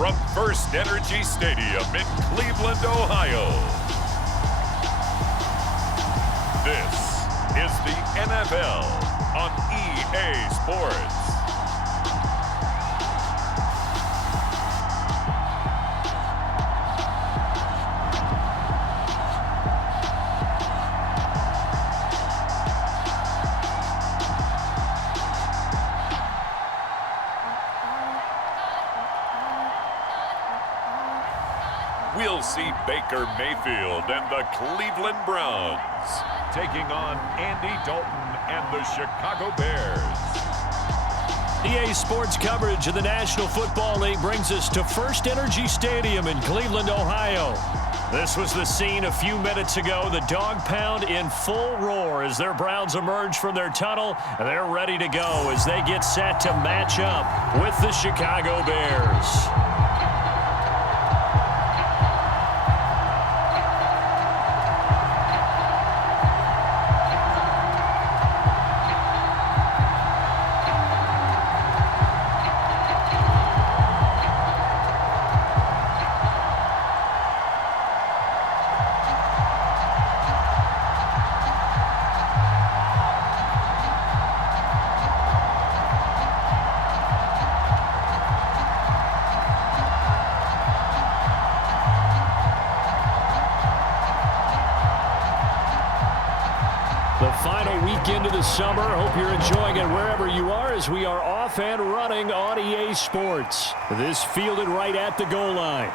from FirstEnergy Stadium in Cleveland, Ohio. This is the NFL on EA Sports. We'll see Baker Mayfield and the Cleveland Browns taking on Andy Dalton and the Chicago Bears. EA Sports coverage of the National Football League brings us to FirstEnergy Stadium in Cleveland, Ohio. This was the scene a few minutes ago. The dog pound in full roar as their Browns emerge from their tunnel. They're ready to go as they get set to match up with the Chicago Bears. The final weekend of the summer. Hope you're enjoying it wherever you are as we are off and running on EA Sports. This fielded right at the goal line.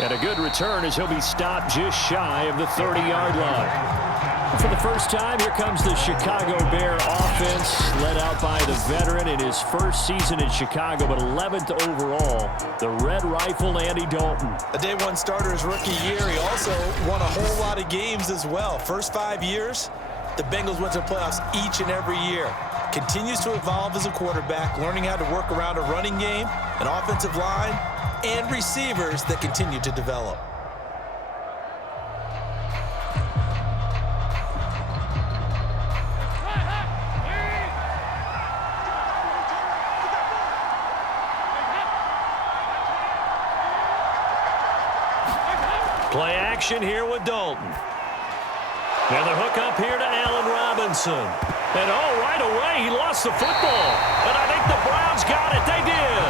And a good return as he'll be stopped just shy of the 30-yard line. For the first time, here comes the Chicago Bear offense, led out by the veteran in his first season in Chicago, but 11th overall, the Red Rifle Andy Dalton. A day one starter his rookie year. He also won a whole lot of games as well. First 5 years, the Bengals went to the playoffs each and every year. Continues to evolve as a quarterback, learning how to work around a running game, an offensive line, and receivers that continue to develop. Play action here with Dalton. And the hook up here to Allen Robinson. And right away, he lost the football. And I think the Browns got it. They did.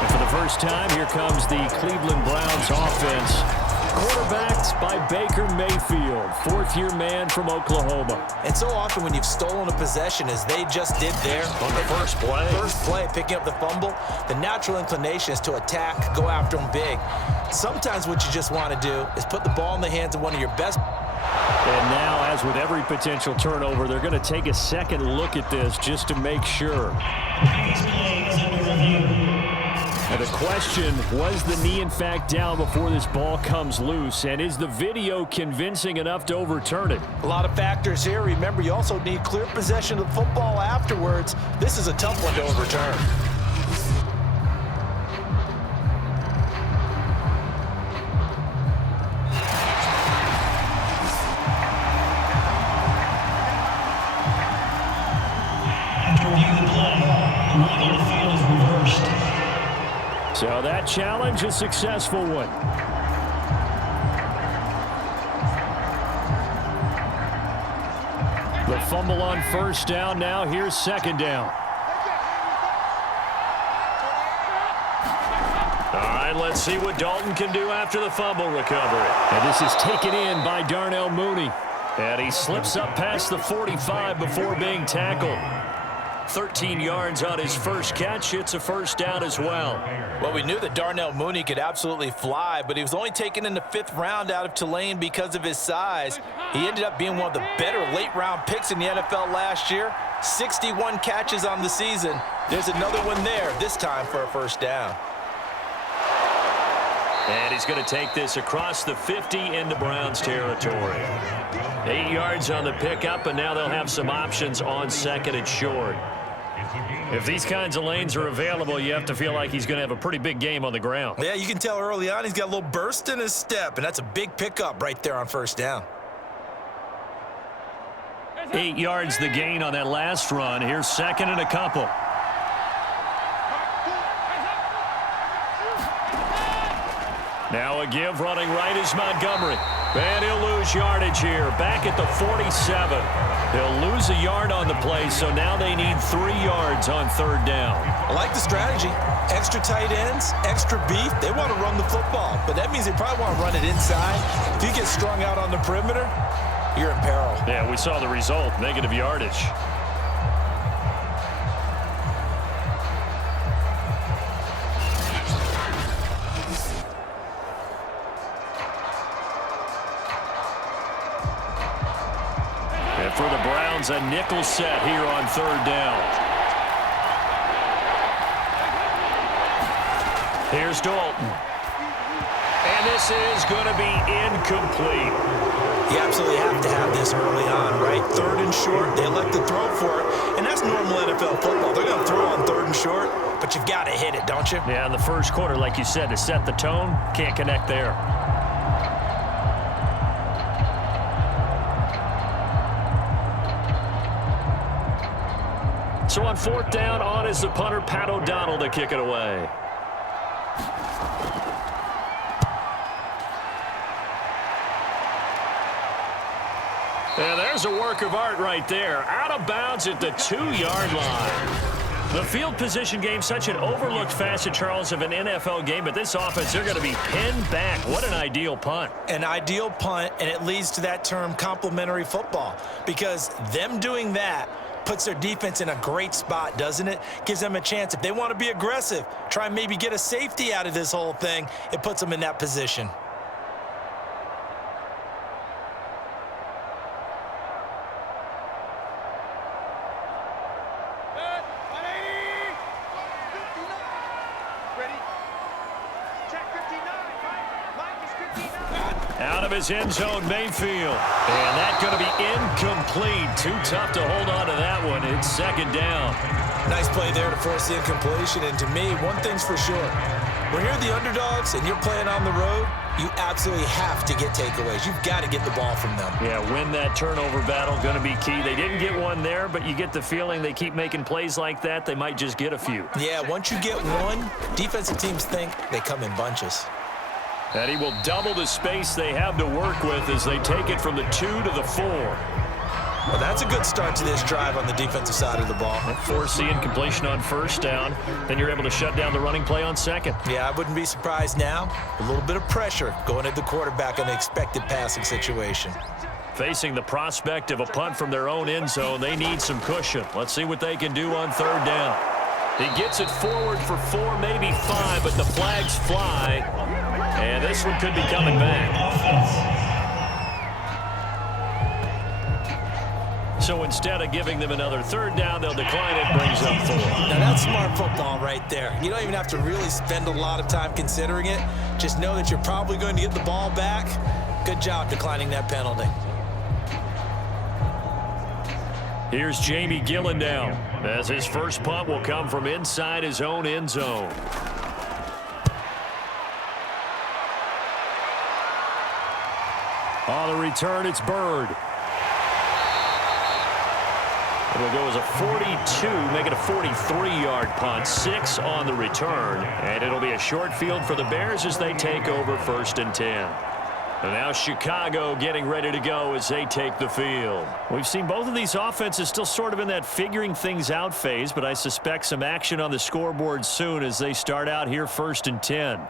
And for the first time, here comes the Cleveland Browns offense. Quarterbacked by Baker Mayfield, fourth-year man from Oklahoma. And so often when you've stolen a possession, as they just did there, on the first play, picking up the fumble, the natural inclination is to attack, go after them big. Sometimes what you just want to do is put the ball in the hands of one of your best. And now, as with every potential turnover, they're going to take a second look at this just to make sure. And the question, was the knee in fact down before this ball comes loose? And is the video convincing enough to overturn it? A lot of factors here. Remember, you also need clear possession of the football afterwards. This is a tough one to overturn. So that challenge, a successful one. The fumble on first down. Now here's second down. All right, let's see what Dalton can do after the fumble recovery. And this is taken in by Darnell Mooney. And he slips up past the 45 before being tackled. 13 yards on his first catch. It's a first down as well. Well, we knew that Darnell Mooney could absolutely fly, but he was only taken in the 5th round out of Tulane because of his size. He ended up being one of the better late-round picks in the NFL last year. 61 catches on the season. There's another one there, this time for a first down. And he's going to take this across the 50 into Browns territory. 8 yards on the pickup, and now they'll have some options on second and short. If these kinds of lanes are available, you have to feel like he's going to have a pretty big game on the ground. Yeah, you can tell early on he's got a little burst in his step, and that's a big pickup right there on first down. 8 yards the gain on that last run. Here's second and a couple. Now a give running right is Montgomery. And he'll lose yardage here. Back at the 47. He'll lose a yard on the play, so now they need 3 yards on 3rd down. I like the strategy. Extra tight ends, extra beef. They want to run the football, but that means they probably want to run it inside. If you get strung out on the perimeter, you're in peril. Yeah, we saw the result, negative yardage. And for the Browns, a nickel set here on 3rd down. Here's Dalton. And this is going to be incomplete. You absolutely have to have this early on, right? 3rd and short, they elect to throw for it, and that's normal NFL football. They're going to throw on 3rd and short, but you've got to hit it, don't you? Yeah, in the first quarter, like you said, to set the tone, can't connect there. So on 4th down, on is the punter, Pat O'Donnell, to kick it away. And there's a work of art right there. Out of bounds at the 2-yard line. The field position game, such an overlooked facet, Charles, of an NFL game. But this offense, they're going to be pinned back. What an ideal punt. An ideal punt, and it leads to that term complementary football. Because them doing that puts their defense in a great spot, doesn't it? Gives them a chance. If they want to be aggressive, try and maybe get a safety out of this whole thing, it puts them in that position. Out of his end zone, Mayfield. And that's going to be incomplete. Too tough to hold on to that one. It's 2nd down. Nice play there to force the incompletion. And to me, one thing's for sure. When you're the underdogs and you're playing on the road, you absolutely have to get takeaways. You've got to get the ball from them. Yeah, win that turnover battle, going to be key. They didn't get one there, but you get the feeling they keep making plays like that, they might just get a few. Yeah, once you get one, defensive teams think they come in bunches. And he will double the space they have to work with as they take it from the 2 to the 4. Well, that's a good start to this drive on the defensive side of the ball. Force the incompletion on 1st down. Then you're able to shut down the running play on 2nd. Yeah, I wouldn't be surprised now. A little bit of pressure going at the quarterback in an expected passing situation. Facing the prospect of a punt from their own end zone, they need some cushion. Let's see what they can do on 3rd down. He gets it forward for 4, maybe 5, but the flags fly. And this one could be coming back. So instead of giving them another 3rd down, they'll decline it, brings up 4. Now that's smart football right there. You don't even have to really spend a lot of time considering it. Just know that you're probably going to get the ball back. Good job declining that penalty. Here's Jamie Gillen now, as his first punt will come from inside his own end zone. On the return, it's Bird. It'll go as a 42, make it a 43-yard punt, 6 on the return. And it'll be a short field for the Bears as they take over 1st and 10. And now Chicago getting ready to go as they take the field. We've seen both of these offenses still sort of in that figuring things out phase, but I suspect some action on the scoreboard soon as they start out here 1st and 10.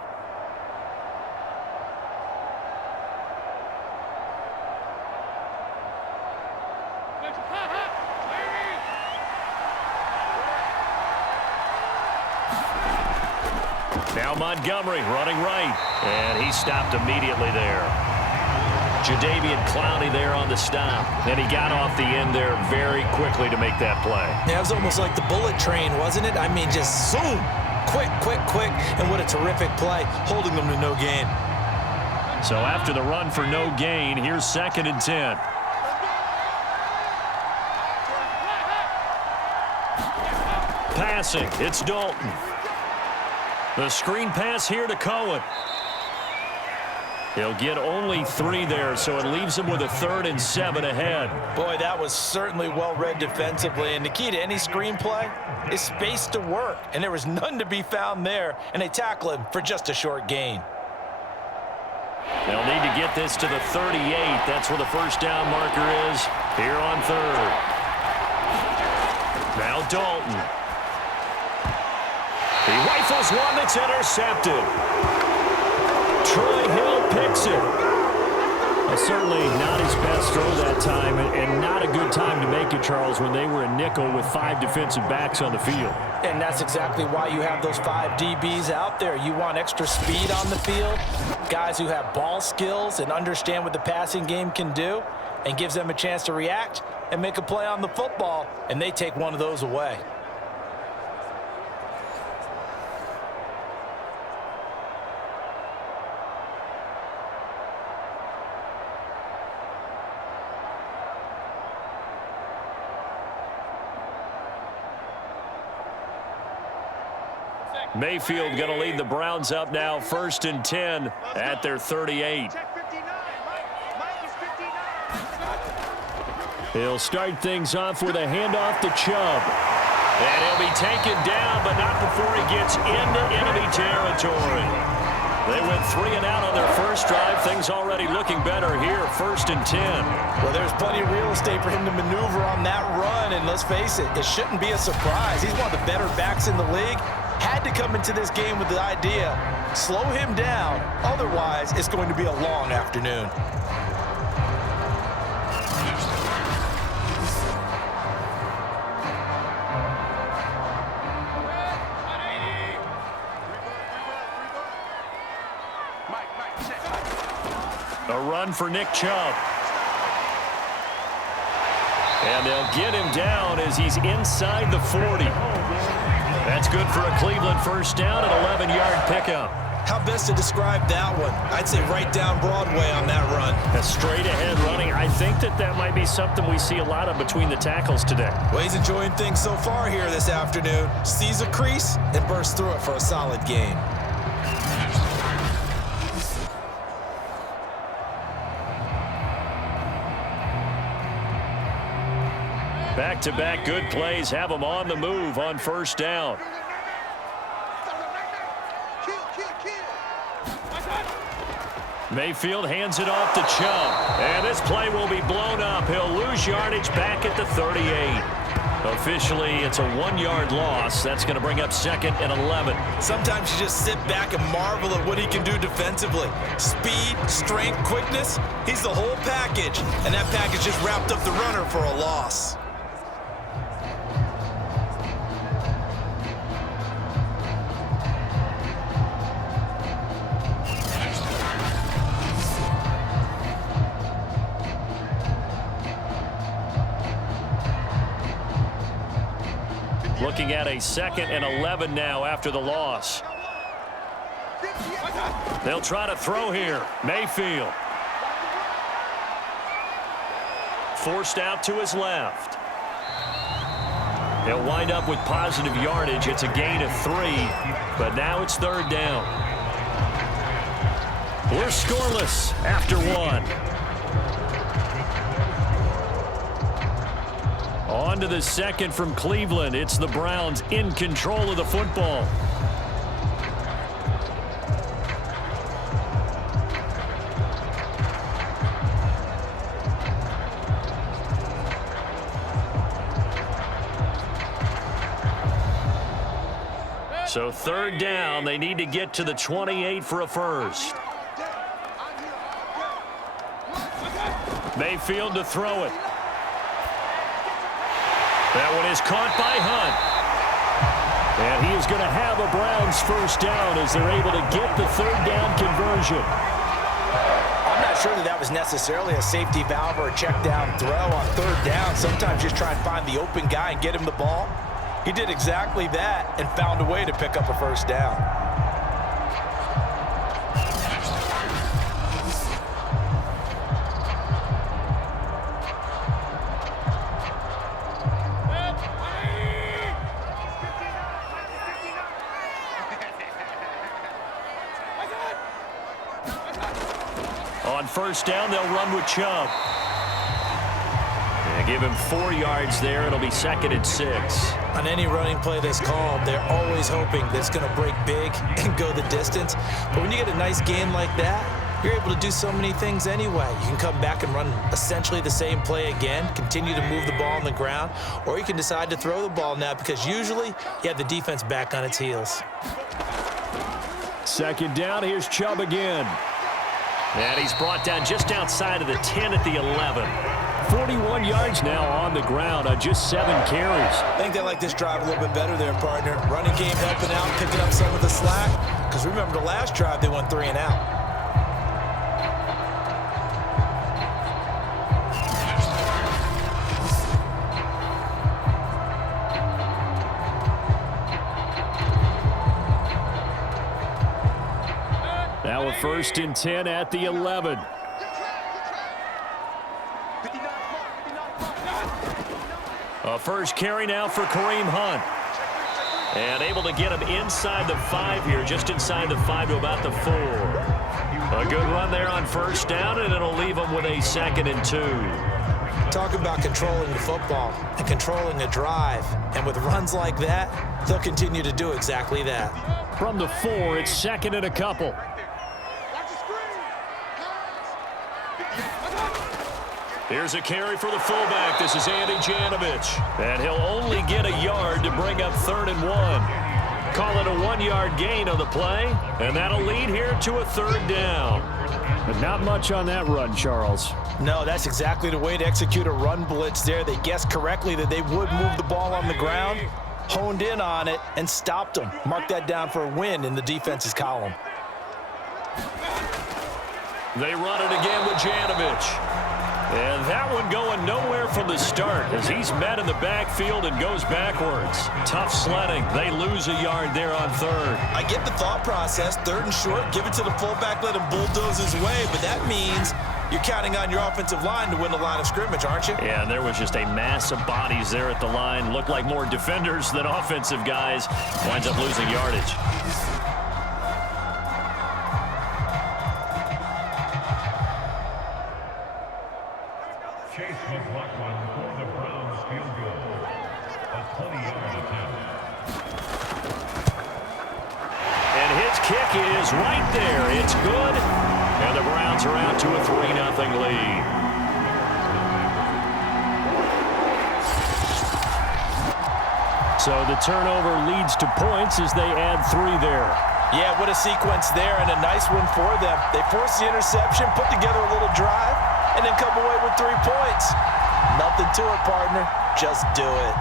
Now Montgomery running right, and he stopped immediately there. Jadeveon Clowney there on the stop, and he got off the end there very quickly to make that play. Yeah, it was almost like the bullet train, wasn't it? I mean, just zoom, quick, and what a terrific play, holding them to no gain. So after the run for no gain, here's 2nd and 10. Passing, it's Dalton. The screen pass here to Cohen. He'll get only 3 there, so it leaves him with a 3rd and 7 ahead. Boy, that was certainly well read defensively, and the key to any screenplay is space to work, and there was none to be found there, and they tackle him for just a short gain. They'll need to get this to the 38. That's where the first down marker is here on third. Now Dalton. He rifles one that's intercepted. Troy Hill picks it. Certainly not his best throw that time, and not a good time to make it, Charles, when they were a nickel with 5 defensive backs on the field. And that's exactly why you have those 5 DBs out there. You want extra speed on the field, guys who have ball skills and understand what the passing game can do, and gives them a chance to react and make a play on the football, and they take one of those away. Mayfield going to lead the Browns up now, 1st and 10 at their 38. He'll start things off with a handoff to Chubb. And he'll be taken down, but not before he gets into enemy territory. They went 3 and out on their first drive. Things already looking better here, 1st and 10. Well, there's plenty of real estate for him to maneuver on that run, and let's face it, it shouldn't be a surprise. He's one of the better backs in the league. Had to come into this game with the idea, slow him down, otherwise it's going to be a long afternoon. A run for Nick Chubb. And they'll get him down as he's inside the 40. That's good for a Cleveland first down, an 11-yard pickup. How best to describe that one? I'd say right down Broadway on that run. A straight-ahead running. I think that might be something we see a lot of between the tackles today. Well, he's enjoying things so far here this afternoon. Sees a crease and bursts through it for a solid gain. Back-to-back good plays have them on the move on first down. Mayfield hands it off to Chubb. And this play will be blown up. He'll lose yardage back at the 38. Officially, it's a 1-yard loss. That's going to bring up 2nd and 11. Sometimes you just sit back and marvel at what he can do defensively. Speed, strength, quickness. He's the whole package. And that package just wrapped up the runner for a loss. Looking at a 2nd and 11 now after the loss. They'll try to throw here. Mayfield. Forced out to his left. He'll wind up with positive yardage. It's a gain of 3, but now it's 3rd down. We're scoreless after 1. On to the 2nd from Cleveland. It's the Browns in control of the football. So 3rd down, they need to get to the 28 for a first. Mayfield to throw it. That one is caught by Hunt. And he is going to have a Browns first down as they're able to get the 3rd down conversion. I'm not sure that was necessarily a safety valve or a check down throw on 3rd down. Sometimes just try and find the open guy and get him the ball. He did exactly that and found a way to pick up a first down. On first down, they'll run with Chubb. And give him 4 yards there. It'll be 2nd and 6. On any running play that's called, they're always hoping that it's going to break big and go the distance. But when you get a nice gain like that, you're able to do so many things anyway. You can come back and run essentially the same play again, continue to move the ball on the ground, or you can decide to throw the ball now because usually you have the defense back on its heels. Second down, here's Chubb again. And he's brought down just outside of the 10 at the 11. 41 yards now on the ground on just 7 carries. I think they like this drive a little bit better there, partner. Running game helping out, picking up some of the slack. Because remember the last drive, they went 3 and out. Now a 1st and 10 at the 11. A first carry now for Kareem Hunt. And able to get him inside the 5 here, just inside the 5 to about the 4. A good run there on 1st down, and it'll leave him with a 2nd and 2. Talk about controlling the football and controlling a drive. And with runs like that, they'll continue to do exactly that. From the 4, it's 2nd and a couple. Here's a carry for the fullback. This is Andy Janovich. And he'll only get a yard to bring up 3rd and 1. Call it a 1-yard gain on the play, and that'll lead here to a 3rd down. But not much on that run, Charles. No, that's exactly the way to execute a run blitz there. They guessed correctly that they would move the ball on the ground, honed in on it, and stopped them. Mark that down for a win in the defense's column. They run it again with Janovich. And that one going nowhere from the start as he's met in the backfield and goes backwards. Tough sledding. They lose a yard there on 3rd. I get the thought process. 3rd and short, give it to the fullback, let him bulldoze his way. But that means you're counting on your offensive line to win the line of scrimmage, aren't you? Yeah, and there was just a mass of bodies there at the line. Looked like more defenders than offensive guys. Winds up losing yardage. Kick is right there. It's good. And the Browns are out to a 3-0 lead. So the turnover leads to points as they add 3 there. Yeah, what a sequence there and a nice one for them. They force the interception, put together a little drive, and then come away with 3 points. Nothing to it, partner. Just do it.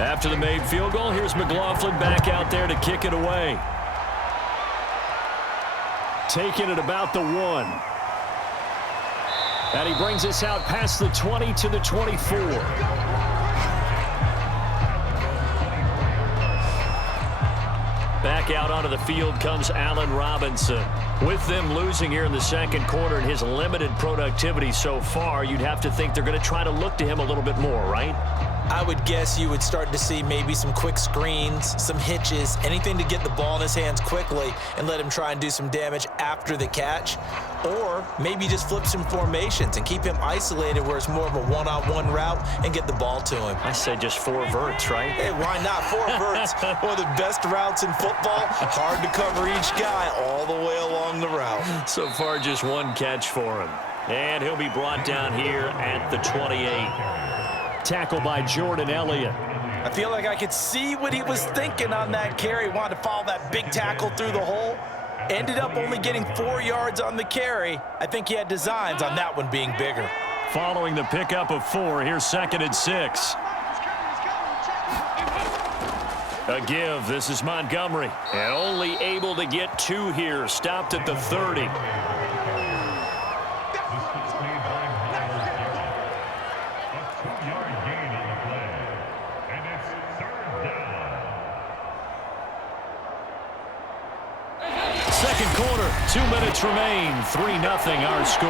After the made field goal, here's McLaughlin back out there to kick it away. Taking it about the 1. And he brings us out past the 20 to the 24. Back out onto the field comes Allen Robinson. With them losing here in the 2nd quarter and his limited productivity so far, you'd have to think they're going to try to look to him a little bit more, right? I would guess you would start to see maybe some quick screens, some hitches, anything to get the ball in his hands quickly and let him try and do some damage after the catch. Or maybe just flip some formations and keep him isolated where it's more of a one-on-one route and get the ball to him. I say just 4 verts, right? Hey, why not? 4 verts. One of the best routes in football. Hard to cover each guy all the way along the route. So far, just 1 catch for him. And he'll be brought down here at the 28. Tackle by Jordan Elliott. I feel like I could see what he was thinking on that carry. Wanted to follow that big tackle through the hole. Ended up only getting 4 yards on the carry. I think he had designs on that one being bigger. Following the pickup of 4, here's 2nd and 6. A give. This is Montgomery. And only able to get 2 here. Stopped at the 30. Second quarter, 2 minutes remain. 3-0 our score.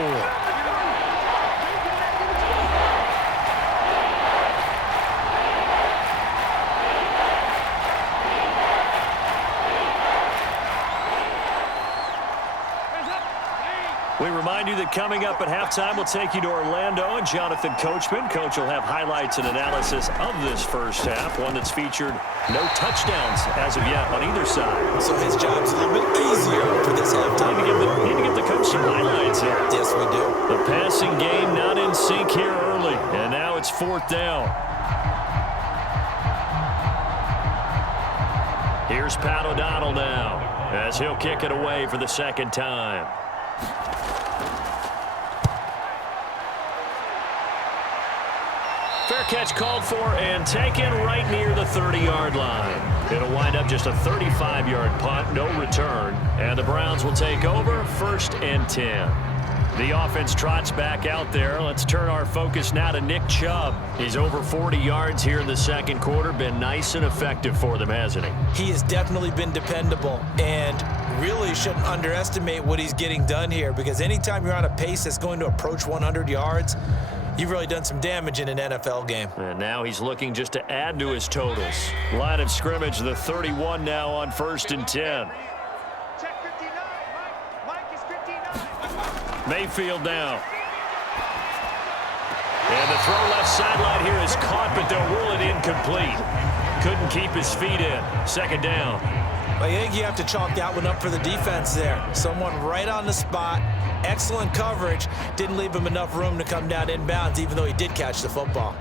We remind you that coming up at halftime. We'll take you to Orlando and Jonathan Coachman. Coach will have highlights and analysis of this first half, one that's featured no touchdowns as of yet on either side. So his job's a little bit easier for this halftime. Need to give the coach some highlights here. Yes, we do. The passing game not in sync here early, and now it's 4th down. Here's Pat O'Donnell now as he'll kick it away for the second time. Fair catch called for and taken right near the 30-yard line. It'll wind up just a 35-yard punt, no return, and the Browns will take over 1st and 10. The offense trots back out there. Let's turn our focus now to Nick Chubb. He's over 40 yards here in the second quarter. Been nice and effective for them, hasn't he? He has definitely been dependable and really shouldn't underestimate what he's getting done here, because anytime you're on a pace that's going to approach 100 yards, you've really done some damage in an NFL game. And now he's looking just to add to his totals. Line of scrimmage, the 31 now on 1st and 10. Mayfield now. And the throw left sideline here is caught, but they'll rule it incomplete. Couldn't keep his feet in. 2nd down. I think you have to chalk that one up for the defense there. Someone right on the spot. Excellent coverage. Didn't leave him enough room to come down inbounds, even though he did catch the football.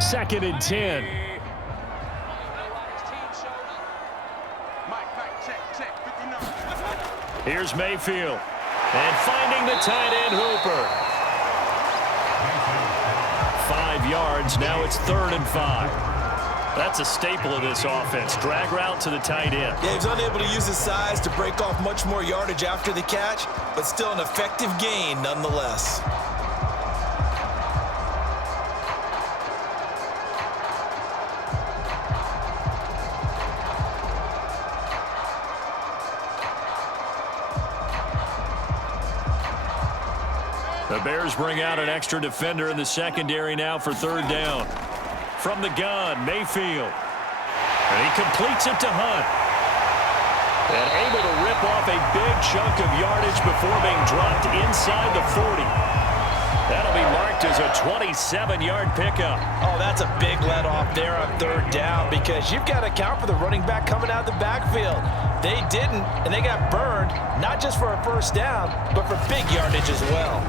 Second and 10. Here's Mayfield. And finding the tight end Hooper. 5 yards. Now it's 3rd and 5. That's a staple of this offense. Drag route to the tight end. Yeah, he was unable to use his size to break off much more yardage after the catch, but still an effective gain nonetheless. The Bears bring out an extra defender in the secondary now for 3rd down. From the gun, Mayfield. And he completes it to Hunt. And able to rip off a big chunk of yardage before being dropped inside the 40. That'll be marked as a 27-yard pickup. Oh, that's a big let-off there on 3rd down, because you've got to account for the running back coming out of the backfield. They didn't, and they got burned, not just for a 1st down, but for big yardage as well.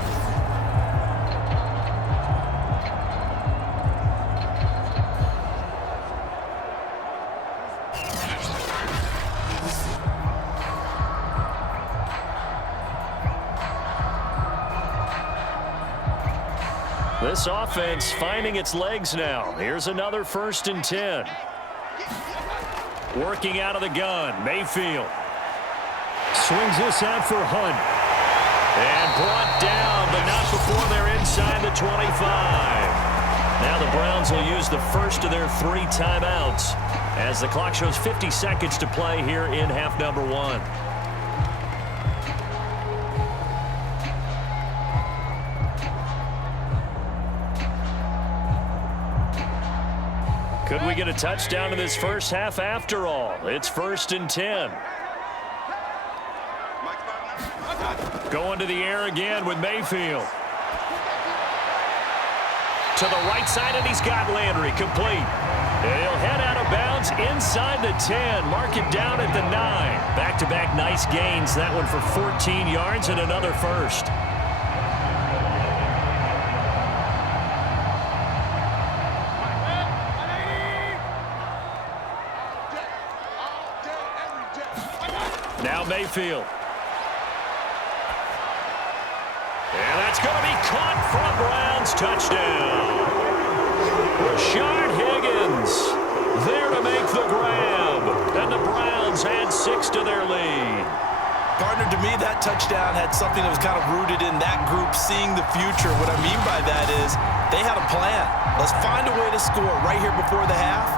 This offense finding its legs now. Here's another 1st and 10. Working out of the gun, Mayfield. Swings this out for Hunt. And brought down, but not before they're inside the 25. Now the Browns will use the first of their 3 timeouts as the clock shows 50 seconds to play here in half number 1. Could we get a touchdown in this first half after all? It's 1st and 10. Going to the air again with Mayfield. To the right side, and he's got Landry complete. He'll head out of bounds inside the 10. Mark him down at the 9. Back-to-back nice gains. That one for 14 yards and another first. Now Mayfield. And that's going to be caught for a Browns touchdown. Rashard Higgins there to make the grab. And the Browns add 6 to their lead. Partner, to me, that touchdown had something that was kind of rooted in that group seeing the future. What I mean by that is they had a plan. Let's find a way to score right here before the half.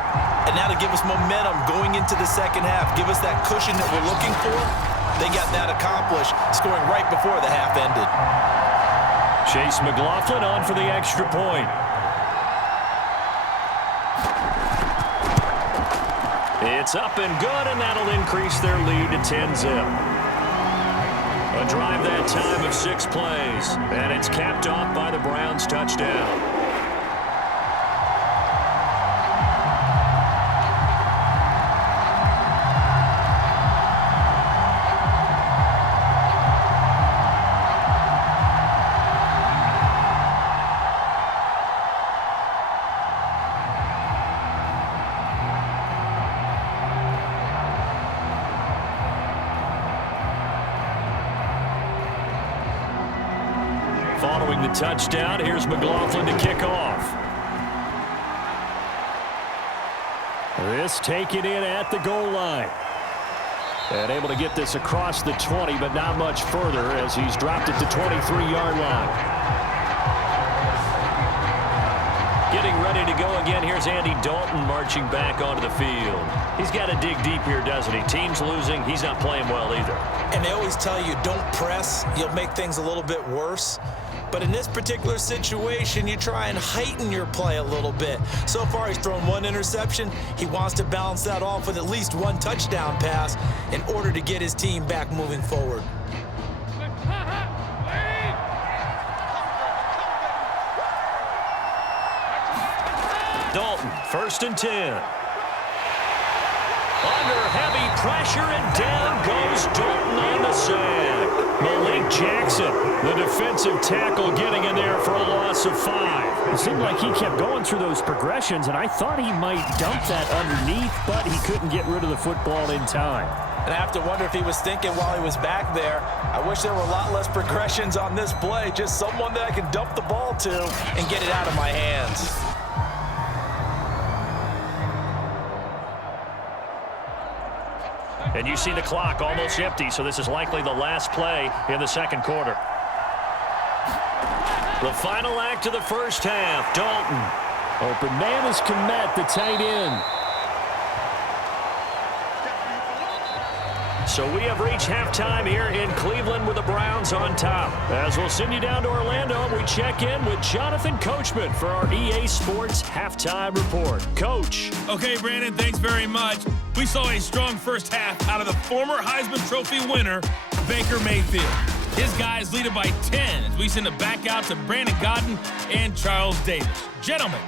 And now to give us momentum going into the second half, give us that cushion that we're looking for. They got that accomplished, scoring right before the half ended. Chase McLaughlin on for the extra point. It's up and good, and that'll increase their lead to 10-zip. A drive that time of 6 plays, and it's capped off by the Browns' touchdown. Following the touchdown, here's McLaughlin to kick off. This taken in at the goal line. And able to get this across the 20, but not much further as he's dropped it to 23-yard line. Getting ready to go again. Here's Andy Dalton marching back onto the field. He's got to dig deep here, doesn't he? Team's losing. He's not playing well either. And they always tell you, don't press. You'll make things a little bit worse. But in this particular situation, you try and heighten your play a little bit. So far, he's thrown 1 interception. He wants to balance that off with at least 1 touchdown pass in order to get his team back moving forward. Dalton, 1st and 10. Under heavy pressure, and down goes Dalton on the sack. Malik Jackson, the defensive tackle, getting in there for a loss of 5. It seemed like he kept going through those progressions, and I thought he might dump that underneath, but he couldn't get rid of the football in time. And I have to wonder if he was thinking while he was back there, I wish there were a lot less progressions on this play, just someone that I can dump the ball to and get it out of my hands. And you see the clock almost empty, so this is likely the last play in the second quarter. The final act of the first half, Dalton. Open man is Komet, the tight end. So we have reached halftime here in Cleveland with the Browns on top. As we'll send you down to Orlando, we check in with Jonathan Coachman for our EA Sports Halftime Report. Coach. Okay, Brandon, thanks very much. We saw a strong first half out of the former Heisman Trophy winner, Baker Mayfield. His guys lead it by 10 as we send it back out to Brandon Godden and Charles Davis. Gentlemen.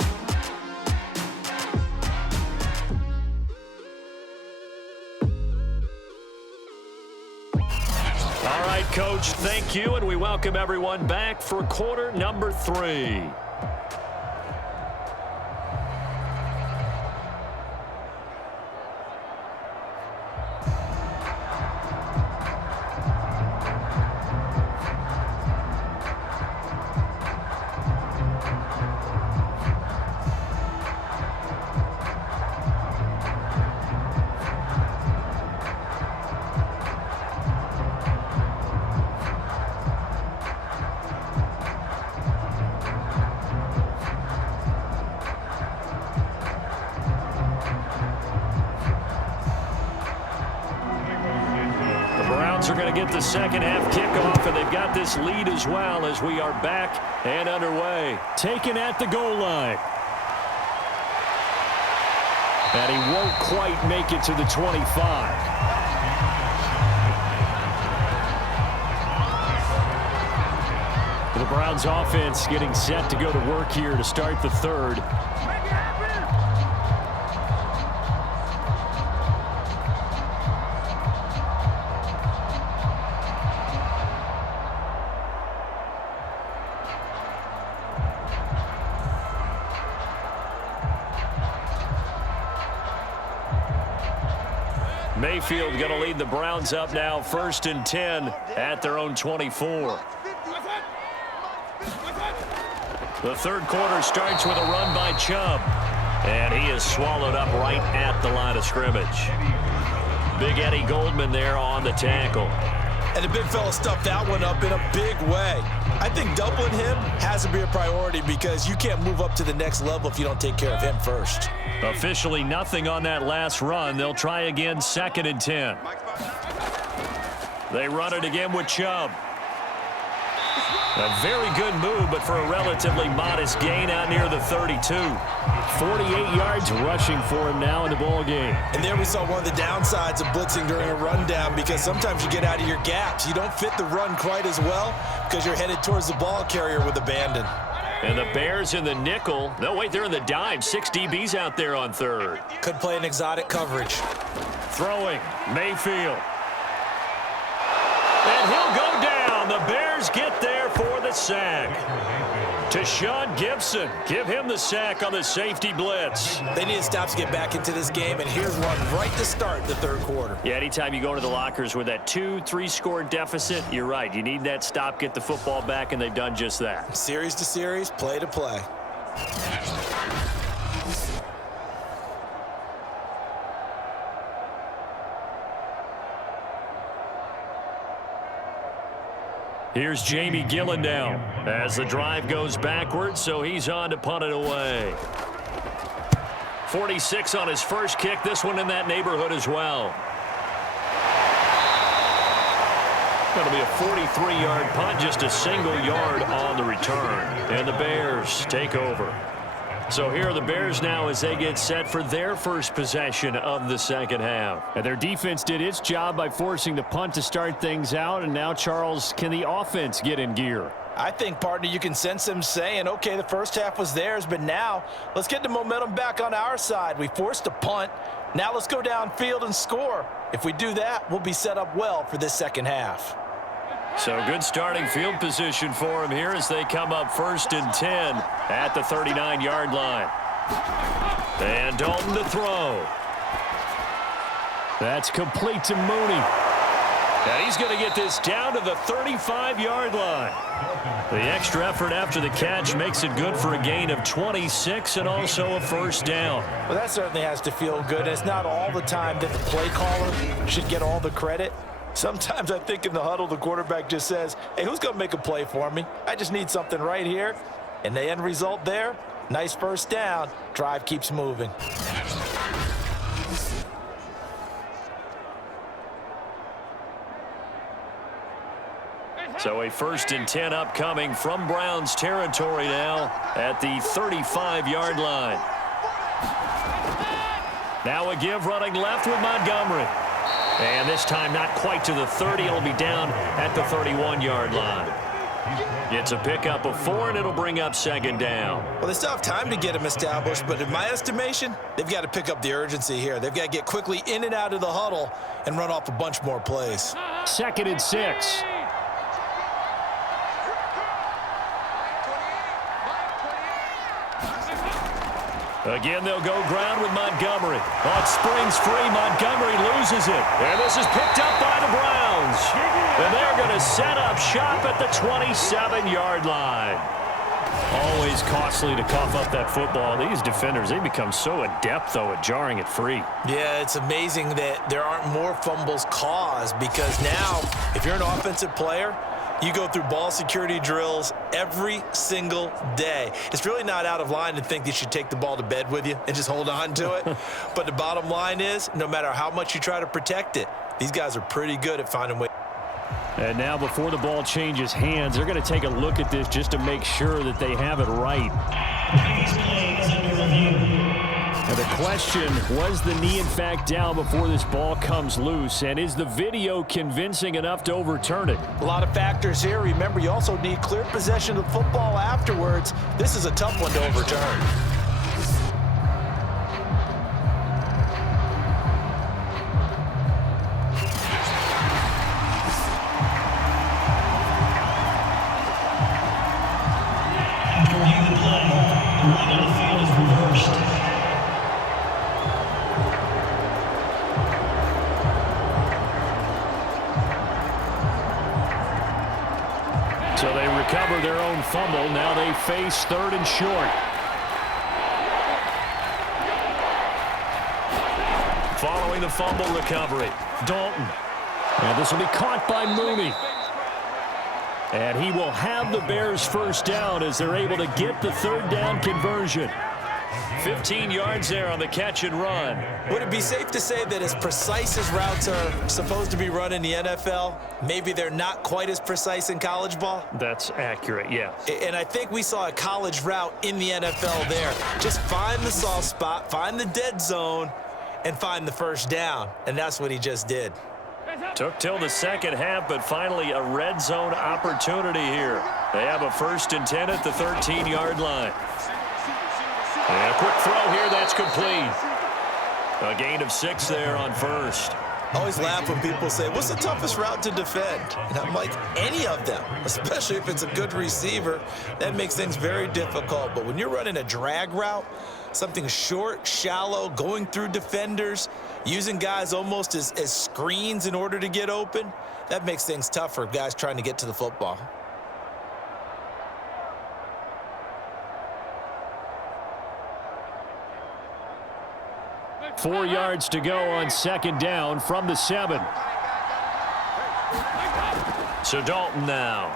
All right, Coach, thank you, and we welcome everyone back for quarter number 3. Are going to get the second half kickoff, and they've got this lead as well as we are back and underway. Taken at the goal line. And he won't quite make it to the 25. The Browns offense getting set to go to work here to start the third. Mayfield going to lead the Browns up now, 1st and 10 at their own 24. The third quarter starts with a run by Chubb, and he is swallowed up right at the line of scrimmage. Big Eddie Goldman there on the tackle. And the big fella stuffed that one up in a big way. I think doubling him has to be a priority because you can't move up to the next level if you don't take care of him first. Officially nothing on that last run. They'll try again, 2nd and 10. They run it again with Chubb. A very good move, but for a relatively modest gain out near the 32. 48 yards rushing for him now in the ball game. And there we saw one of the downsides of blitzing during a rundown, because sometimes you get out of your gaps. You don't fit the run quite as well because you're headed towards the ball carrier with abandon. And the Bears in the nickel. No, wait, they're in the dime. 6 DBs out there on third. Could play an exotic coverage. Throwing, Mayfield. And he'll go down. The Bears get there for the sack. To Sean Gibson. Give him the sack on the safety blitz. They need to stop to get back into this game, and here's one right to start the third quarter. Yeah, anytime you go to the lockers with that 2-3 score deficit, you're right. You need that stop, get the football back, and they've done just that. Series to series, play to play. Here's Jamie Gillen now as the drive goes backwards, so he's on to punt it away. 46 on his first kick, this one in that neighborhood as well. That'll be a 43-yard punt, just a single yard on the return. And the Bears take over. So here are the Bears now as they get set for their first possession of the second half. And their defense did its job by forcing the punt to start things out. And now, Charles, can the offense get in gear? I think, partner, you can sense them saying, okay, the first half was theirs, but now let's get the momentum back on our side. We forced a punt. Now let's go downfield and score. If we do that, we'll be set up well for this second half. So good starting field position for him here as they come up 1st and 10 at the 39-yard line. And Dalton to throw. That's complete to Mooney. And he's going to get this down to the 35-yard line. The extra effort after the catch makes it good for a gain of 26 and also a first down. Well, that certainly has to feel good. And it's not all the time that the play caller should get all the credit. Sometimes I think in the huddle, the quarterback just says, hey, who's going to make a play for me? I just need something right here. And the end result there, nice first down. Drive keeps moving. So a 1st and 10 upcoming from Browns territory now at the 35-yard line. Now a give running left with Montgomery. And this time not quite to the 30. It'll be down at the 31-yard line. It's a pickup of 4, and it'll bring up 2nd down. Well, they still have time to get them established, but in my estimation, they've got to pick up the urgency here. They've got to get quickly in and out of the huddle and run off a bunch more plays. 2nd and 6. Again, they'll go ground with Montgomery. Oh, it springs free. Montgomery loses it. And this is picked up by the Browns. And they're going to set up shop at the 27-yard line. Always costly to cough up that football. These defenders, they become so adept, though, at jarring it free. Yeah, it's amazing that there aren't more fumbles caused, because now, if you're an offensive player, you go through ball security drills every single day. It's really not out of line to think you should take the ball to bed with you and just hold on to it. But the bottom line is, no matter how much you try to protect it, these guys are pretty good at finding ways. And now before the ball changes hands, they're going to take a look at this just to make sure that they have it right. And the question, was the knee in fact down before this ball comes loose? And is the video convincing enough to overturn it? A lot of factors here. Remember, you also need clear possession of the football afterwards. This is a tough one to overturn. So they recover their own fumble. Now they face 3rd and short. Following the fumble recovery, Dalton. And this will be caught by Mooney. And he will have the Bears first down as they're able to get the 3rd down conversion. 15 yards there on the catch and run. Would it be safe to say that as precise as routes are supposed to be run in the NFL, maybe they're not quite as precise in college ball? That's accurate, yeah. And I think we saw a college route in the NFL there. Just find the soft spot, find the dead zone, and find the first down. And that's what he just did. Took till the second half, but finally a red zone opportunity here. They have a 1st and 10 at the 13-yard line. And a quick throw here, that's complete. A gain of 6 there on first. I always laugh when people say, what's the toughest route to defend? And I'm like, any of them, especially if it's a good receiver. That makes things very difficult. But when you're running a drag route, something short, shallow, going through defenders, using guys almost as screens in order to get open, that makes things tough for guys trying to get to the football. Four yards to go on 2nd down from the 7. So Dalton now.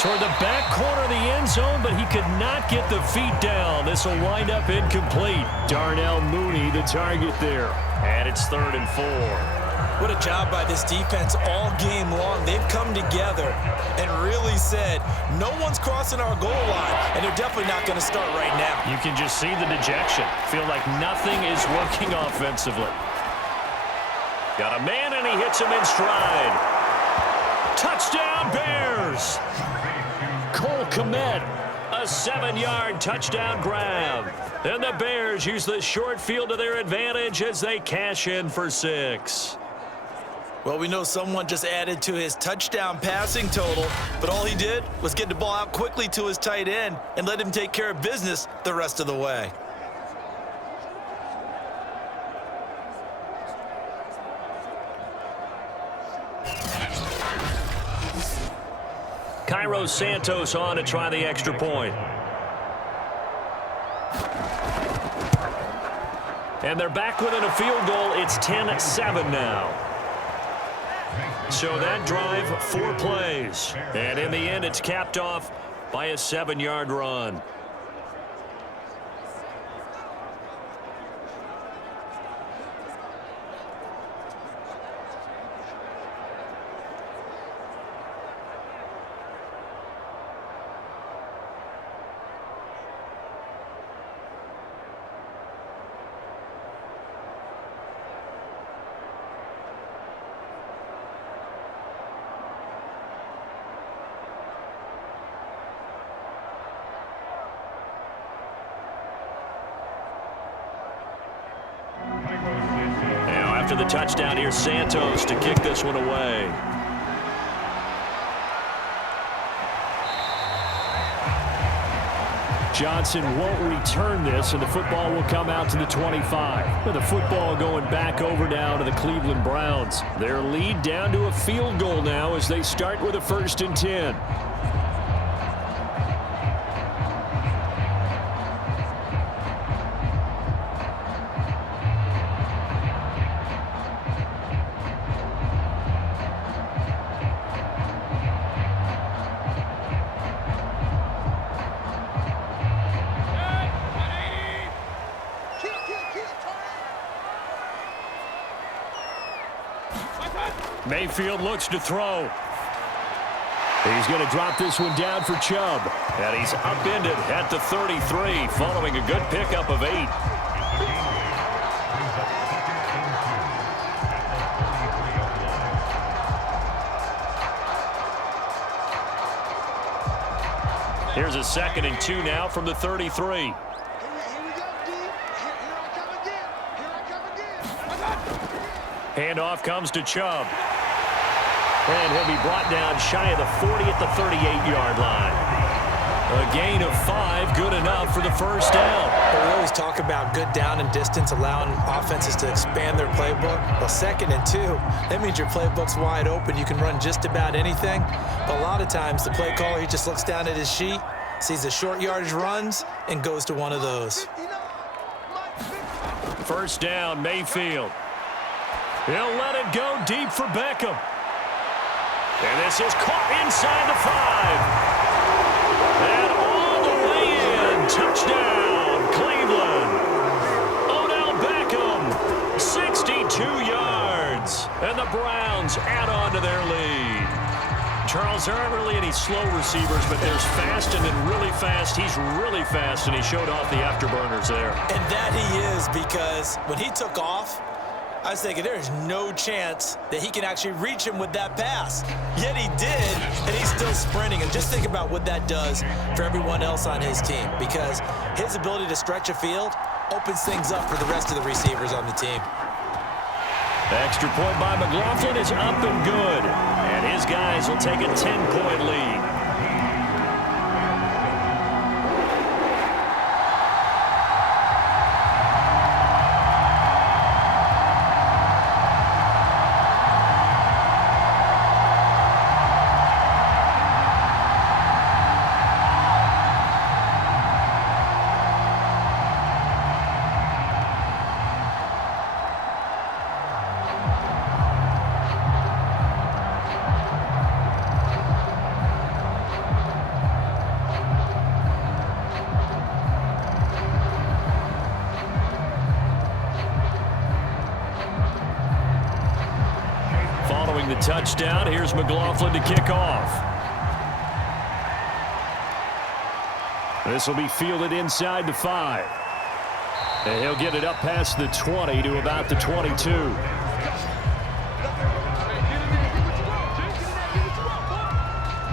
Toward the back corner of the end zone, but he could not get the feet down. This will wind up incomplete. Darnell Mooney, the target there. And it's 3rd and 4. What a job by this defense all game long. They've come together and really said, no one's crossing our goal line, and they're definitely not going to start right now. You can just see the dejection. Feel like nothing is working offensively. Got a man, and he hits him in stride. Touchdown, Bears! Cole Kmet, a 7-yard touchdown grab. And the Bears use the short field to their advantage as they cash in for 6. Well, we know someone just added to his touchdown passing total, but all he did was get the ball out quickly to his tight end and let him take care of business the rest of the way. Cairo Santos on to try the extra point. And they're back within a field goal. It's 10-7 now. So that drive, 4 plays. And in the end, it's capped off by a 7-yard run. After the touchdown, here's Santos to kick this one away. Johnson won't return this, and the football will come out to the 25. With the football going back over now to the Cleveland Browns. Their lead down to a field goal now as they start with a 1st and 10. Mayfield looks to throw. He's going to drop this one down for Chubb. And he's upended at the 33 following a good pickup of 8. Here's a 2nd and 2 now from the 33. Handoff comes to Chubb. And he'll be brought down shy of the 40 at the 38-yard line. A gain of 5, good enough for the 1st down. Well, we always talk about good down and distance, allowing offenses to expand their playbook. Well, 2nd and 2, that means your playbook's wide open. You can run just about anything. But a lot of times, the play caller, he just looks down at his sheet, sees the short yardage runs, and goes to one of those. 1st down, Mayfield. He'll let it go deep for Beckham. And this is caught inside the 5. And all the way in to Touchdown, Cleveland. Odell Beckham, 62 yards. And the Browns add on to their lead. Charles, there aren't really any slow receivers, but there's fast and then really fast. He's really fast, and he showed off the afterburners there. And that he is, because when he took off, I was thinking there is no chance that he can actually reach him with that pass. Yet he did, and he's still sprinting. And just think about what that does for everyone else on his team, because his ability to stretch a field opens things up for the rest of the receivers on the team. The extra point by McLaughlin is up and good. And his guys will take a 10-point lead. The touchdown. Here's McLaughlin to kick off. This will be fielded inside the 5. And he'll get it up past the 20 to about the 22.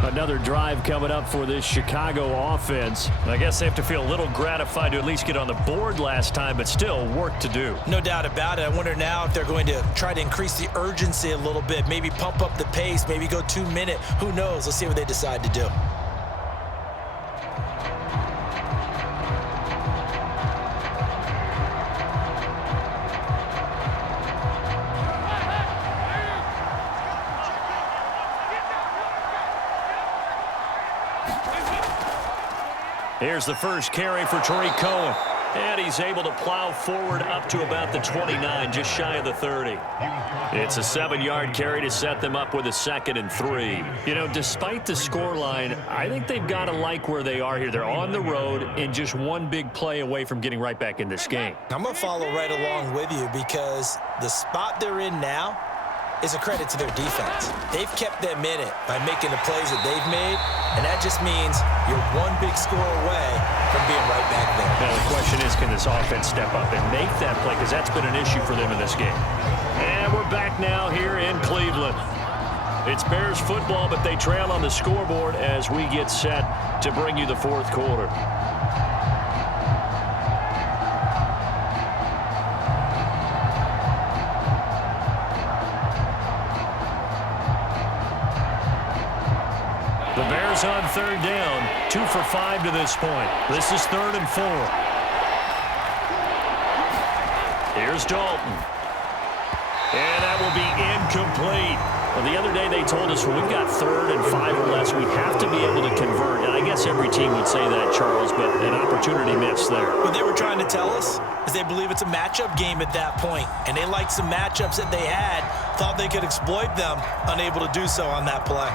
Another drive coming up for this Chicago offense. I guess they have to feel a little gratified to at least get on the board last time, but still work to do. No doubt about it. I wonder now if they're going to try to increase the urgency a little bit, maybe pump up the pace, maybe go 2-minute. Who knows? Let's see what they decide to do. Here's the first carry for Tariq Cohen. And he's able to plow forward up to about the 29, just shy of the 30. It's a 7-yard carry to set them up with a 2nd and 3. You know, despite the scoreline, I think they've got to like where they are here. They're on the road and just one big play away from getting right back in this game. I'm going to follow right along with you, because the spot they're in now is a credit to their defense. They've kept them in it by making the plays that they've made, and that just means you're one big score away from being right back there. Now the question is, can this offense step up and make that play, because that's been an issue for them in this game. And we're back now here in Cleveland. It's Bears football, but they trail on the scoreboard as we get set to bring you the 4th quarter. The Bears on 3rd down, 2 for 5 to this point. This is 3rd and 4. Here's Dalton. And that will be incomplete. Well, the other day they told us when we've got 3rd and 5 or less, we have to be able to convert. And I guess every team would say that, Charles, but an opportunity missed there. What they were trying to tell us is they believe it's a matchup game at that point. And they liked some matchups that they had, thought they could exploit them, unable to do so on that play.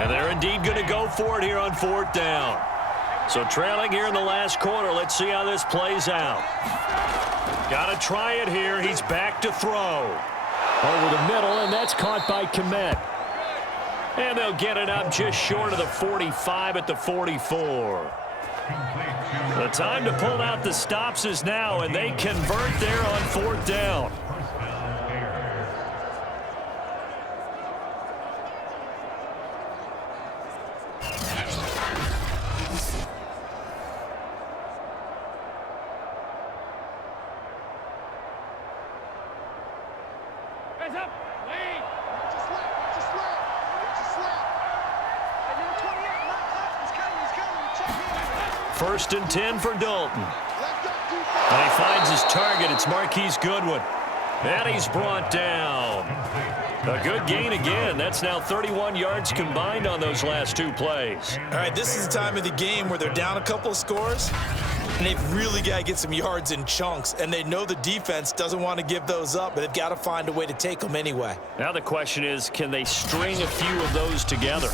And they're indeed going to go for it here on 4th down. So trailing here in the last quarter. Let's see how this plays out. Got to try it here. He's back to throw. Over the middle, and that's caught by Komet. And they'll get it up just short of the 45 at the 44. The time to pull out the stops is now, and they convert there on 4th down. First and 10 for Dalton. And he finds his target. It's Marquise Goodwin. And he's brought down. A good gain again. That's now 31 yards combined on those last 2 plays. All right, this is the time of the game where they're down a couple of scores, and they've really got to get some yards in chunks, and they know the defense doesn't want to give those up, but they've got to find a way to take them anyway. Now the question is, can they string a few of those together?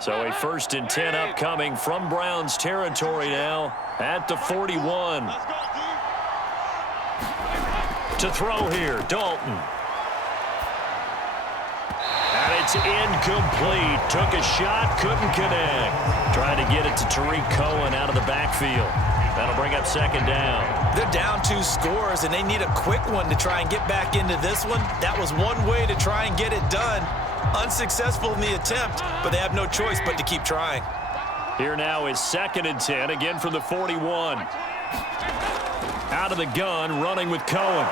So a 1st and 10 upcoming from Browns territory now at the 41. To throw here, Dalton. And it's incomplete. Took a shot, couldn't connect. Trying to get it to Tariq Cohen out of the backfield. That'll bring up 2nd down. They're down 2 scores, and they need a quick one to try and get back into this one. That was one way to try and get it done. Unsuccessful in the attempt, but they have no choice but to keep trying. Here now is 2nd and 10, again from the 41. Out of the gun, running with Cohen.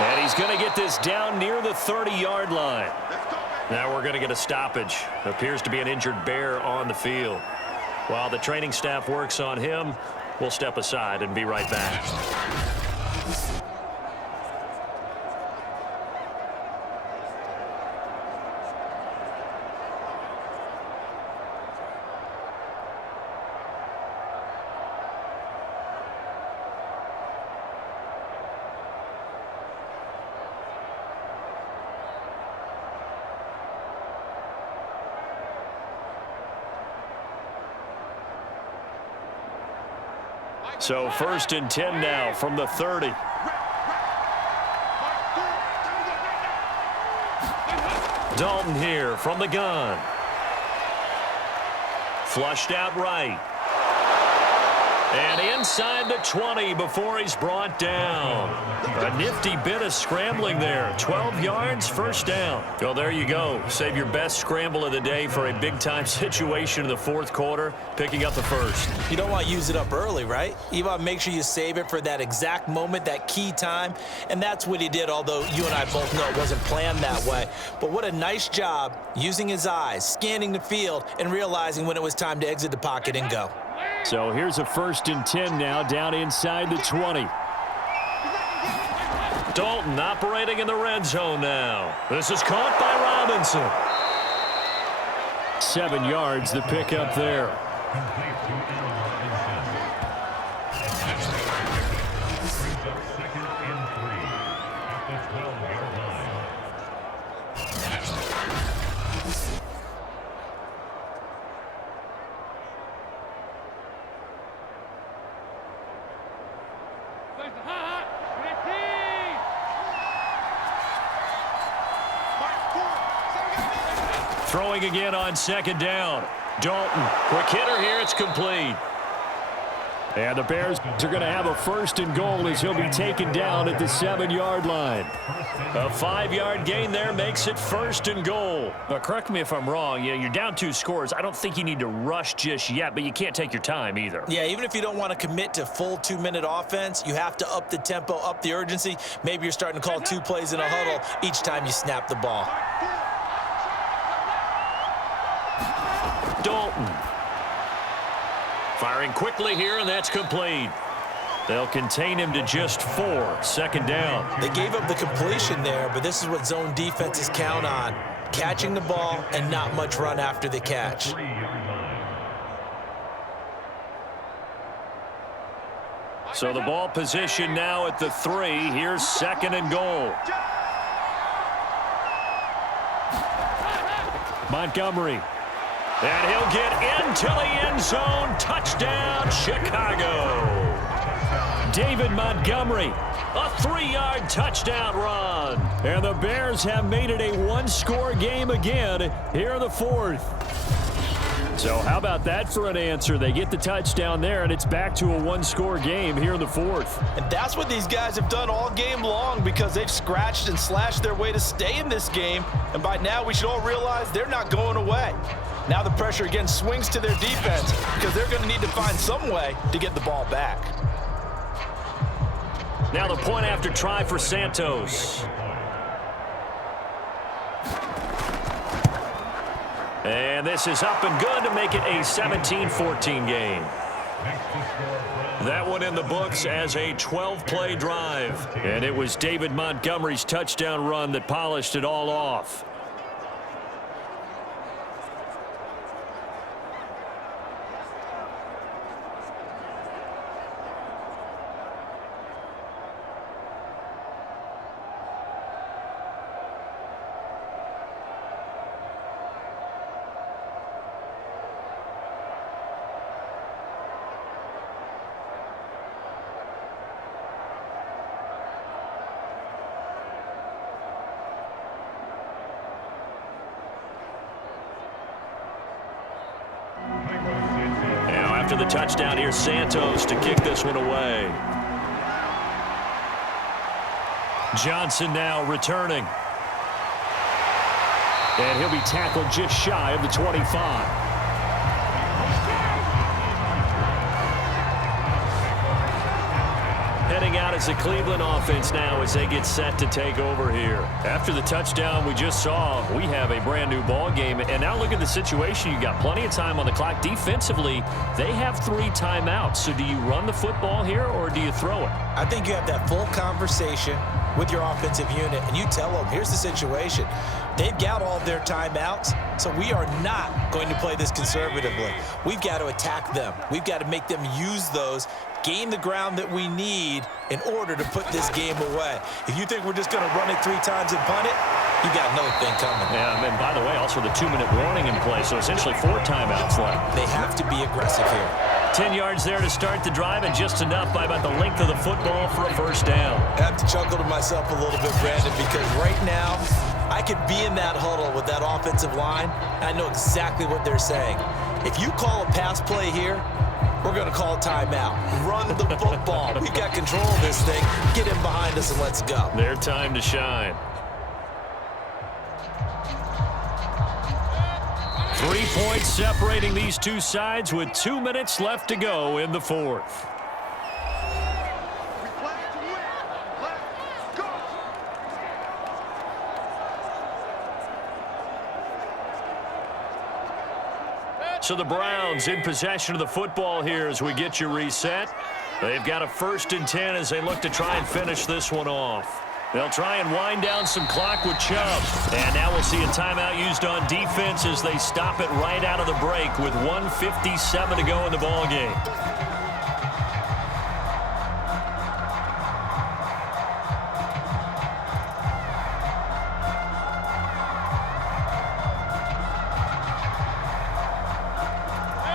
And he's going to get this down near the 30-yard line. Now we're going to get a stoppage. Appears to be an injured Bear on the field. While the training staff works on him, we'll step aside and be right back. So 1st and 10 now from the 30. Dalton here from the gun. Flushed out right. And inside the 20 before he's brought down. A nifty bit of scrambling there. 12 yards, 1st down. Well, there you go. Save your best scramble of the day for a big-time situation in the 4th quarter, picking up the 1st. You don't want to use it up early, right? You want to make sure you save it for that exact moment, that key time. And that's what he did, although you and I both know it wasn't planned that way. But what a nice job using his eyes, scanning the field, and realizing when it was time to exit the pocket and go. So here's a 1st and 10 now down inside the 20. Dalton operating in the red zone now. This is caught by Robinson. 7 yards the pickup there. Throwing again on 2nd down. Dalton, quick hitter here, it's complete. And the Bears are going to have a 1st and goal as he'll be taken down at the 7-yard line. A 5-yard gain there makes it 1st and goal. Correct me if I'm wrong. Yeah, you're down 2 scores. I don't think you need to rush just yet, but you can't take your time either. Yeah, even if you don't want to commit to full 2-minute offense, you have to up the tempo, up the urgency. Maybe you're starting to call 2 plays in a huddle each time you snap the ball. Dalton. Firing quickly here, and that's complete. They'll contain him to just 4. 2nd down. They gave up the completion there, but this is what zone defenses count on. Catching the ball and not much run after the catch. So the ball position now at the 3. Here's 2nd and goal. Montgomery. And he'll get into the end zone. Touchdown, Chicago. David Montgomery, a 3-yard touchdown run. And the Bears have made it a 1-score game again here in the 4th. So how about that for an answer? They get the touchdown there, and it's back to a 1-score game here in the 4th. And that's what these guys have done all game long because they've scratched and slashed their way to stay in this game. And by now, we should all realize they're not going away. Now the pressure again swings to their defense because they're going to need to find some way to get the ball back. Now the point after try for Santos. And this is up and good to make it a 17-14 game. That one in the books as a 12-play drive. And it was David Montgomery's touchdown run that polished it all off. after the touchdown. Here's Santos to kick this one away. Johnson now returning. And he'll be tackled just shy of the 25. Heading out as the Cleveland offense now as they get set to take over here. After the touchdown we just saw, we have a brand new ball game. And now look at the situation. You got plenty of time on the clock. Defensively, they have 3 timeouts. So do you run the football here or do you throw it? I think you have that full conversation with your offensive unit, and you tell them, here's the situation. They've got all of their timeouts, so we are not going to play this conservatively. We've got to attack them. We've got to make them use those, gain the ground that we need in order to put this game away. If you think we're just going to run it 3 times and punt it, you got another thing coming. Yeah, and by the way, also the 2-minute warning in play, so essentially 4 timeouts left. They have to be aggressive here. 10 yards there to start the drive, and just enough by about the length of the football for a first down. I have to chuckle to myself a little bit, Brandon, because right now I could be in that huddle with that offensive line, and I know exactly what they're saying. If you call a pass play here, we're going to call a timeout. Run the football. We've got control of this thing. Get in behind us and let's go. Their time to shine. 3 points separating these two sides with 2 minutes left to go in the 4th. So the Browns in possession of the football here as we get you reset. They've got a 1st and 10 as they look to try and finish this one off. They'll try and wind down some clock with Chubb. And now we'll see a timeout used on defense as they stop it right out of the break with 1:57 to go in the ballgame.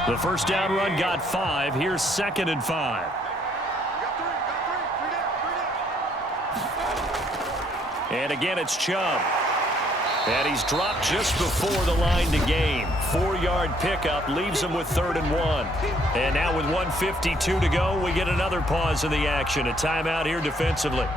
The first down run got 5. Here's 2nd and 5. And again, it's Chubb. And he's dropped just before the line to gain. 4-yard pickup leaves him with 3rd and 1. And now with 1:52 to go, we get another pause in the action. A timeout here defensively.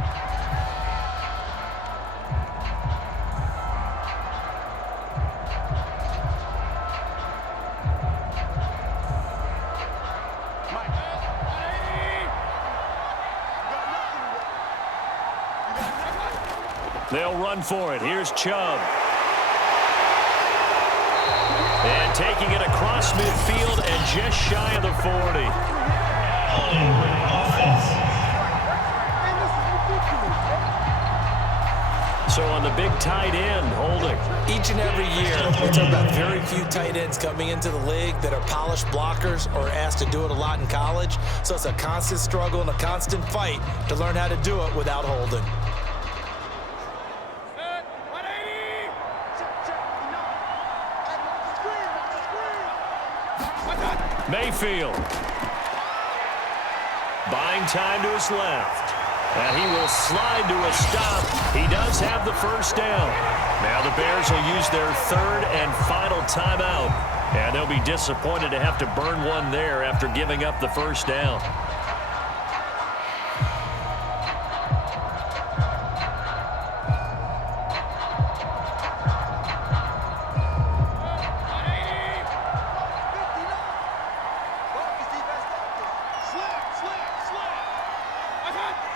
They'll run for it. Here's Chubb. And taking it across midfield and just shy of the 40. So on the big tight end, holding. Each and every year, we talk about very few tight ends coming into the league that are polished blockers or asked to do it a lot in college. So it's a constant struggle and a constant fight to learn how to do it without holding. Mayfield. Buying time to his left. And he will slide to a stop. He does have the first down. Now the Bears will use their 3rd and final timeout. And they'll be disappointed to have to burn one there after giving up the first down.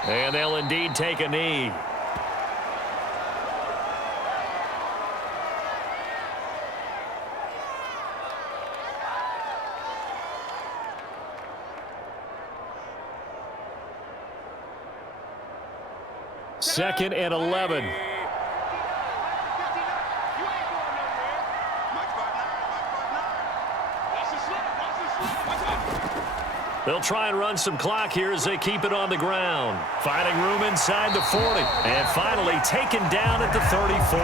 And they'll indeed take a knee. Second and 11. They'll try and run some clock here as they keep it on the ground. Finding room inside the 40. And finally taken down at the 34.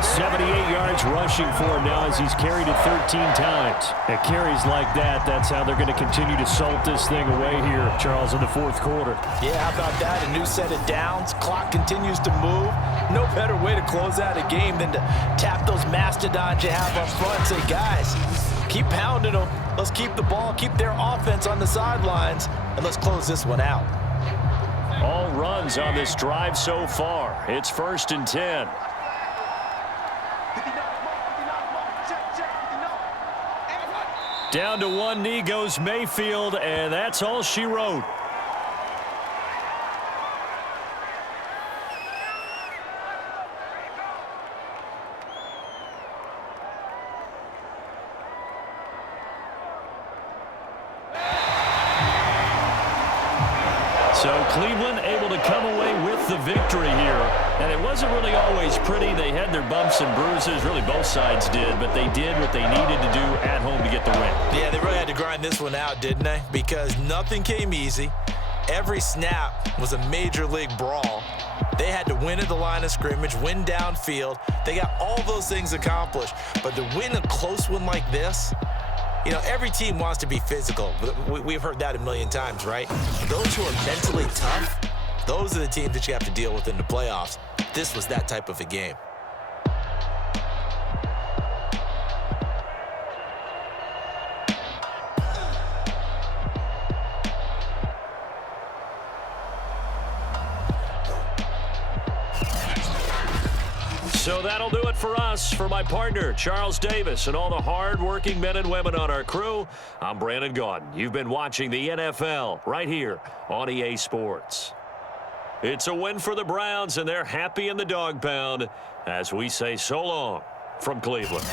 78 yards rushing for him now as he's carried it 13 times. At carries like that, that's how they're going to continue to salt this thing away here, Charles, in the 4th quarter. Yeah, how about that? A new set of downs. Clock continues to move. No better way to close out a game than to tap those mastodons you have up front and say, guys, Keep pounding them. Let's keep the ball, keep their offense on the sidelines, and let's close this one out. All runs on this drive so far. It's 1st and 10. Down to one knee goes Mayfield, and that's all she wrote. So Cleveland able to come away with the victory here. And it wasn't really always pretty. They had their bumps and bruises. Really, both sides did. But they did what they needed to do at home to get the win. Yeah, they really had to grind this one out, didn't they? Because nothing came easy. Every snap was a major league brawl. They had to win at the line of scrimmage, win downfield. They got all those things accomplished. But to win a close one like this, you know, every team wants to be physical. We've heard that a million times, right? Those who are mentally tough, those are the teams that you have to deal with in the playoffs. This was that type of a game. So that'll do it for us. For my partner, Charles Davis, and all the hard-working men and women on our crew, I'm Brandon Gaudin. You've been watching the NFL right here on EA Sports. It's a win for the Browns, and they're happy in the dog pound as we say so long from Cleveland.